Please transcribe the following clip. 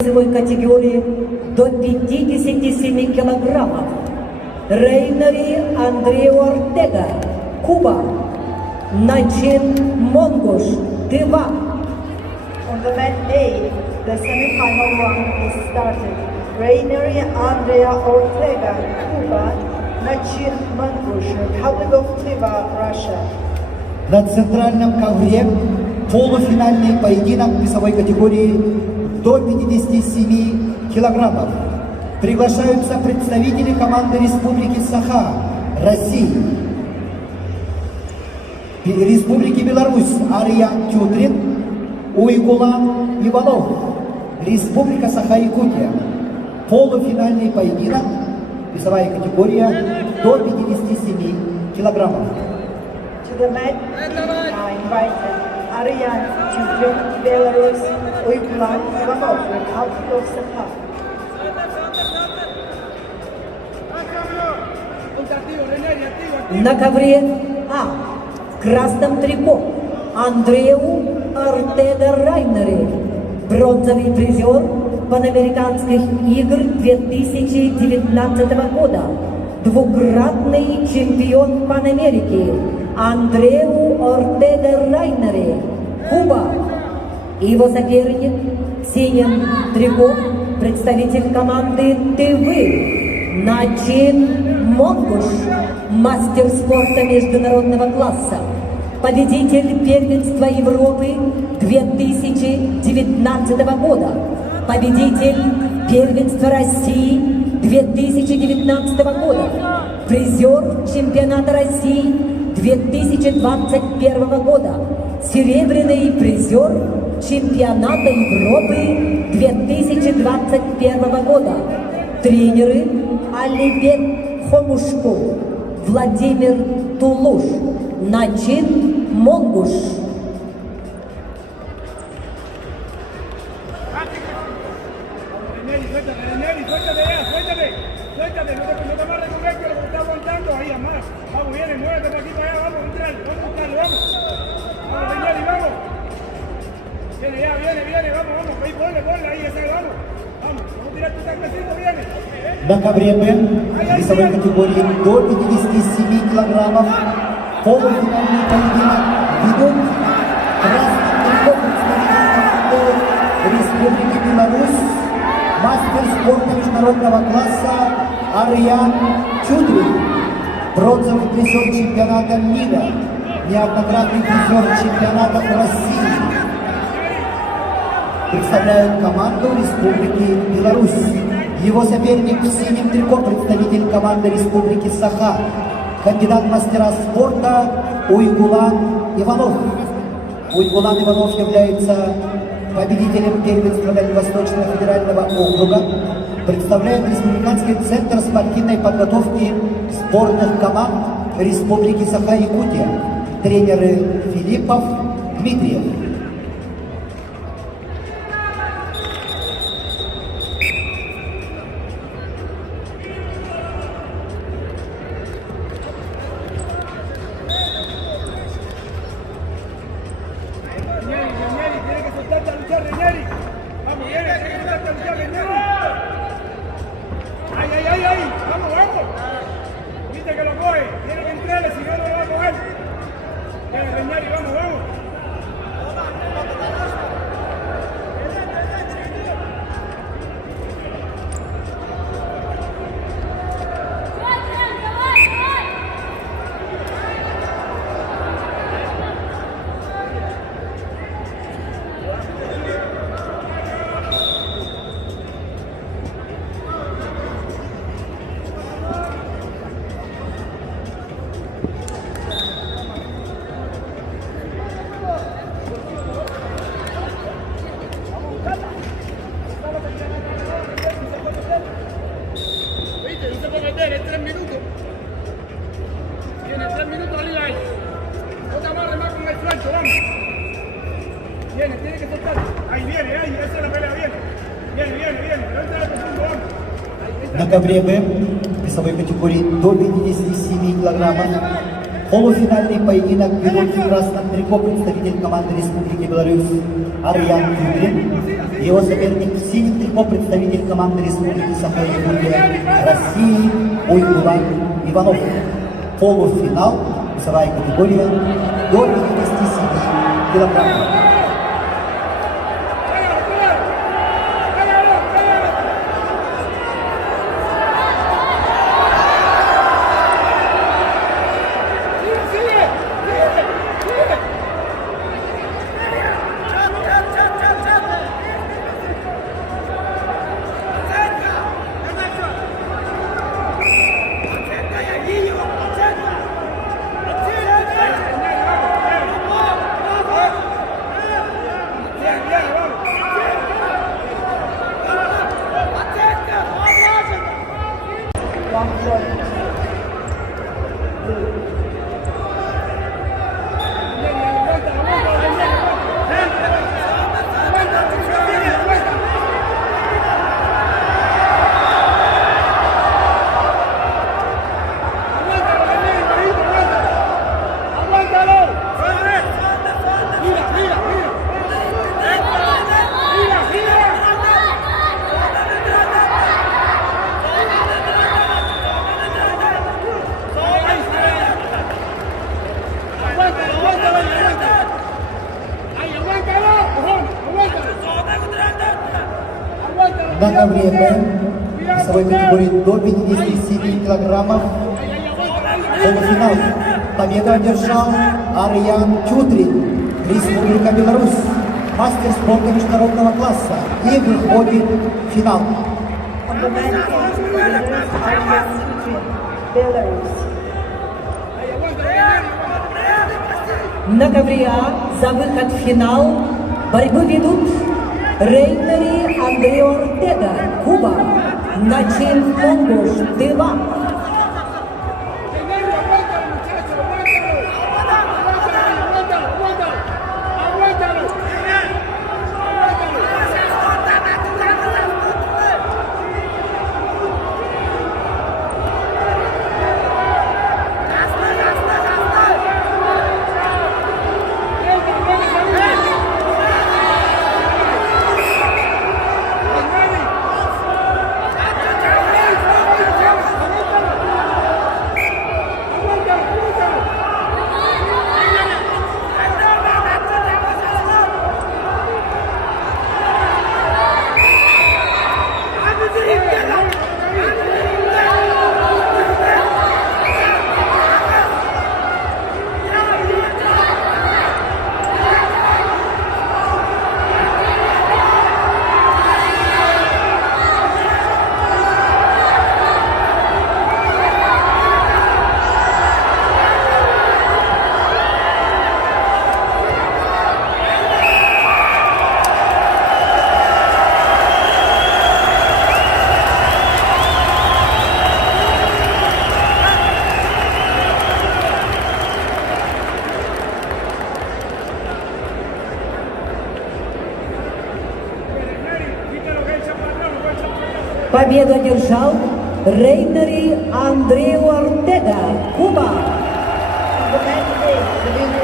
весовой категории до 57 килограммов. Рейнери Андрео Ортега, Куба. Начин Монгуш, Тыва. On the mat A, the semi-final round is started. Reineri Andrea Ortega, Cuba, Nachin Mangush, Republic of Tiva, Russia. На центральном ковре полуфинальный поединок весовой категории до 57 килограммов. Приглашаются представители команды Республики Саха, России, Республики Беларусь, Ариян Тюдрин, Уйгулан Иванов, Республика Саха-Якутия. Полуфинальный поединок, весовая категория до 57 килограммов. To the mat, are invited Aryan Tюдрин, Belarus, Uyghulan Ivanov, Republic of Sakha. На ковре А. В красном трико Андреу Ортега Райнери, бронзовый призер Панамериканских игр 2019 года, двукратный чемпион Панамерики Андреу Ортега Райнери, Куба. Его соперник в синем трико представитель команды ТВ Начин Монгуш, мастер спорта международного класса, победитель первенства Европы 2019 года, победитель первенства России 2019 года, призер чемпионата России 2021 года, серебряный призер чемпионата Европы 2021 года, тренеры Алибек Хомушку, Владимир Тулуш, Начин Монгуш. Suéltate, no te amarres con esto, lo que está aguantando, ahí más. Vamos, viene, muévete para aquí, para allá, vamos, vamos a buscarlo, vamos. Vamos, Reineri, vamos. Viene ya, viene, vamos, ahí ponle, ahí, ese, vamos. Vamos, tirar tu sangrecito, viene. На ковре Б весовой категории до 57 килограммов полуфинальный поединок ведут красный трико представитель команды Республики Беларусь, мастер спорта международного класса Ариян Тюдрин, бронзовый призер чемпионата мира, неоднократный призер чемпионата России. Представляют команду Республики Беларусь. Его соперник в синем трико представитель команды Республики Саха, кандидат в мастера спорта Уйгулан Иванов. Уйгулан Иванов является победителем первенства Дальневосточного федерального округа, представляет Республиканский центр спортивной подготовки спортных команд Республики Саха-Якутия, тренеры Филиппов, Дмитриев. Reineri, tiene que soltarte a luchar, Reineri. Vamos, viene, tiene que soltarte a luchar, Reineri. Ahí, vamos. Viste que lo coge, tiene que entrarle, si no, no lo va a coger. Viene, Reineri, vamos. Viste, no se puede meter, es 3 minutos. Tiene 3 minutos al ahí. No te amarres más con el flanco, vamos. Tiene que soltar. Ahí viene, esa es la pelea, viene. Viene. No entra el profundo, vamos. На ковре Б весовой категории до 57 килограммов Полуфинальный поединок ведут в красном трико представитель команды Республики Беларусь Арьян Кюдрин. Его соперник в синем трико представитель команды Республики Саха-Якутия России Уйгулан Иванов. Полуфинал, весовая категория до 57 килограммов. One point. Blue. На ковре весовой категории до 57 килограммов. Полуфинал. Победу одержал Арьян Чудрин, Республика Беларусь, мастер спорта международного класса, и выходит в финал. On the men's team, winners Aryan Chutrin, Belarus. На ковре А за выход в финал борьбу ведут Рейнери Андрео Ортега, Куба, Начин Монгуш, Тыва. Победу одержал Рейнери Андрео Ортега, Куба. On the men's team, the winners